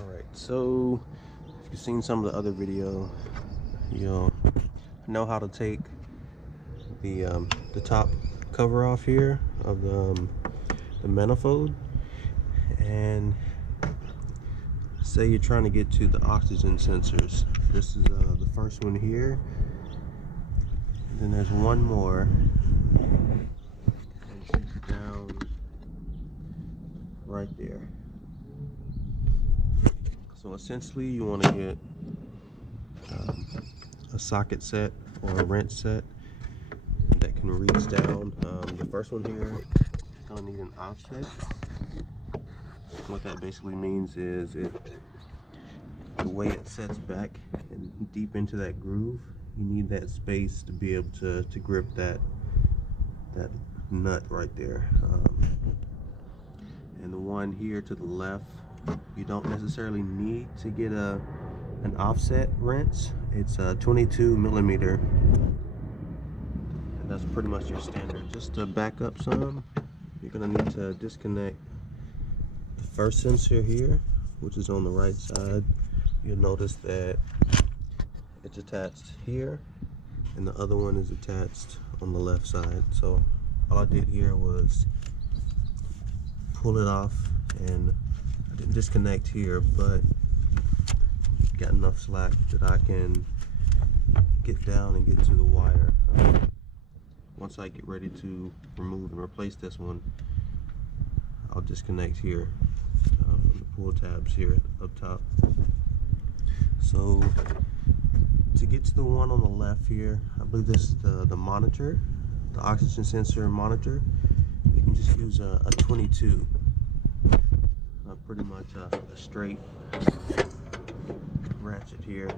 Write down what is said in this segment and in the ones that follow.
Alright, so if you've seen some of the other video, you'll know how to take the top cover off here of the manifold. And say you're trying to get to the oxygen sensors. This is the first one here, and then there's one more, and it's down right there. So essentially you want to get a socket set or a wrench set that can reach down. The first one here is going to need an offset. What that basically means is the way it sets back and deep into that groove, you need that space to be able to grip that nut right there. And the one here to the left, you don't necessarily need to get an offset wrench. It's a 22 millimeter, and that's pretty much your standard. Just to back up some, you're gonna need to disconnect the first sensor here, which is on the right side. You'll notice that it's attached here, and the other one is attached on the left side. So all I did here was pull it off, and I didn't disconnect here, but got enough slack that I can get down and get to the wire. Once I get ready to remove and replace this one, I'll disconnect here from the pull tabs here up top. So to get to the one on the left here, I believe this is the monitor, the oxygen sensor monitor. You can just use a 22, pretty much a straight ratchet here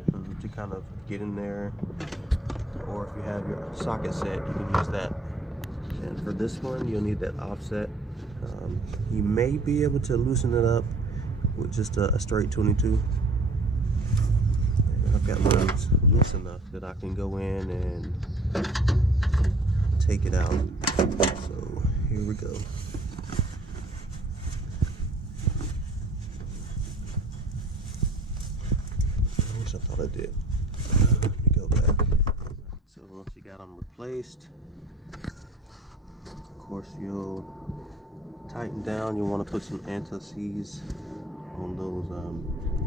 to kind of get in there, or if you have your socket set, you can use that. And for this one, you'll need that offset. You may be able to loosen it up with just a straight 22. And I've got mine loose enough that I can go in and take it out. So here we go. I thought I did. Let me go back. So once you got them replaced, of course you'll tighten down. You'll want to put some anti-seize on those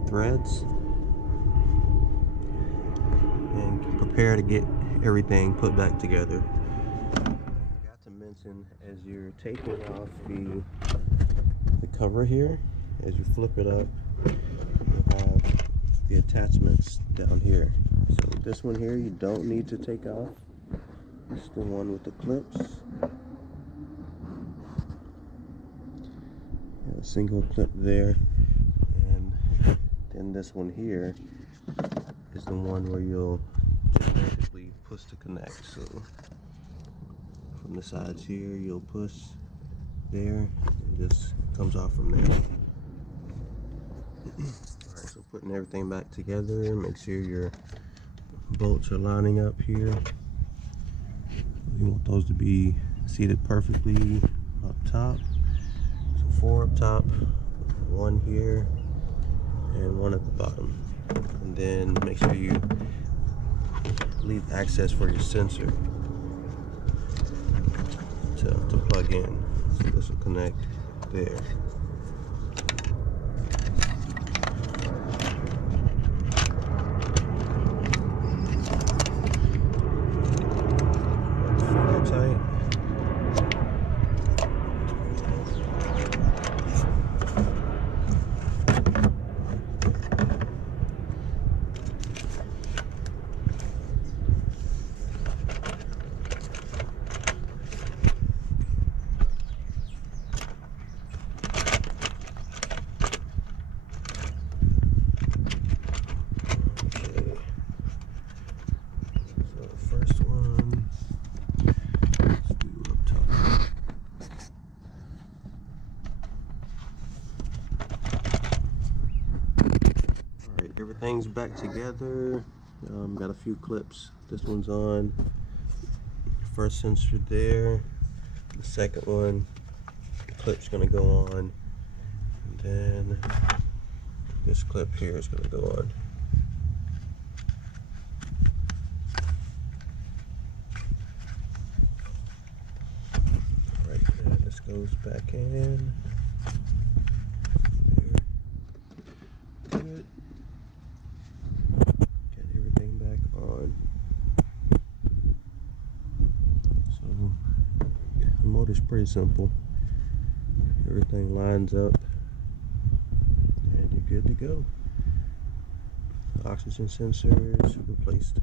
threads, and prepare to get everything put back together. I forgot to mention, as you're taking off the cover here, as you flip it up, you'll have the attachments down here. So this one here you don't need to take off. It's the one with the clips. A single clip there, and then this one here is the one where you'll just basically push to connect. So from the sides here you'll push there, and just comes off from there. Alright, so putting everything back together, make sure your bolts are lining up here. You want those to be seated perfectly up top. So 4 up top, 1 here, and 1 at the bottom. And then make sure you leave access for your sensor to plug in. So this will connect there. Everything's back together. Got a few clips. This one's on. First sensor there. The second one, the clip's gonna go on. And then this clip here is going to go on. Alright, and this goes back in. There. Good. Get everything back on. So the motor's pretty simple. Everything lines up and you're good to go. Oxygen sensor is replaced.